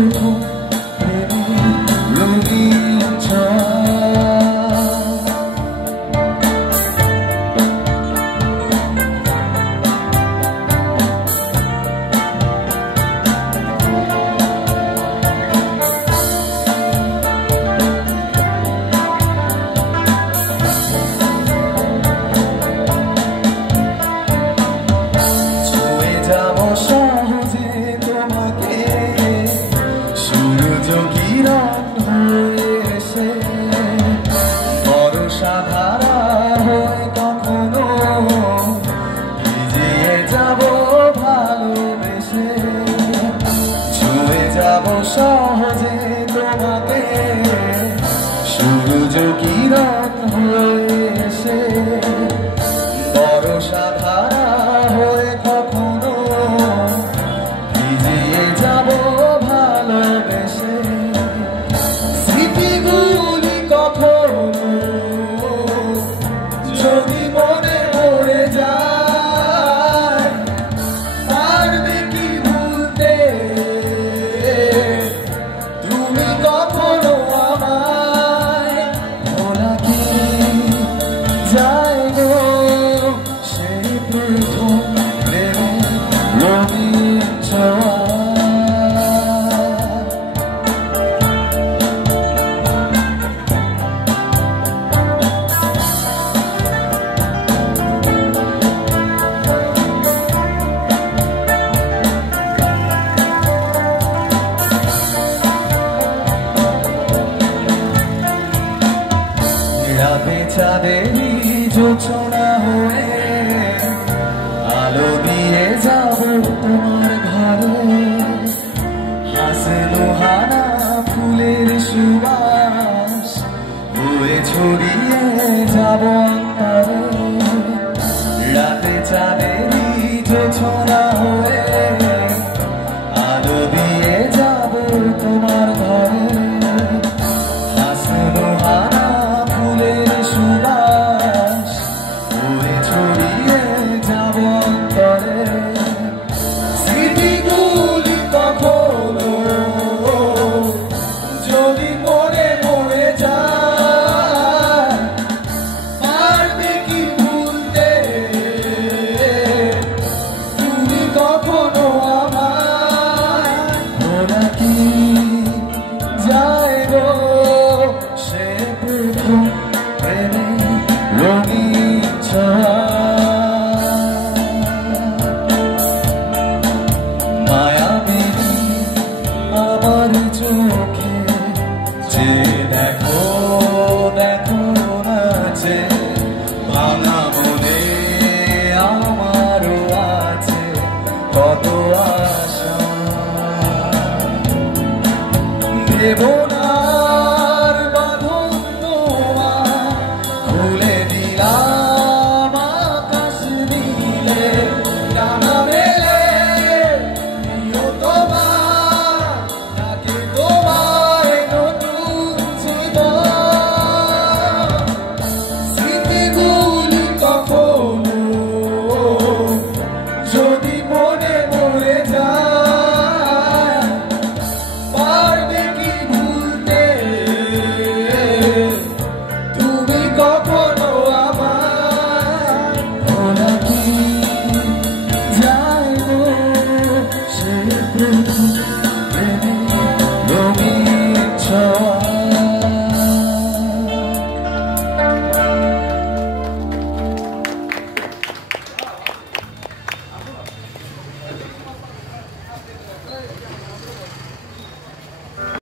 প্রথম রঙিন ছোঁয়া। সহজে তোমাকে সূর্য কিরণ হয়ে এসে বর্ষা ধারা হয়ে কখনো ভিজিয়ে যাব ভালোবেসে। ছুঁয়ে যাব সহজে তোমাকে সূর্য কিরণ হয়ে এসে বর্ষা ধারা হয়ে কখনো ভিজিয়ে যাব ভালোবেসে। স্মৃতিগুলি কখনো যদি মনে পড়ে যায় পারবে কি ভুলতে তুমি কখনো আমায়। ভোলা কি যায় গো সেই প্রথম প্রেমের রঙিন ছোঁয়া। রাতে চাঁদেরই জোছনা হয়ে আলো দিয়ে যাব তোমার ঘরে। হাসে লোহানা ফুলের সুবাস হয়ে ছড়িয়ে যাব অন্তরে। রাতে চাঁদেরই জোছনা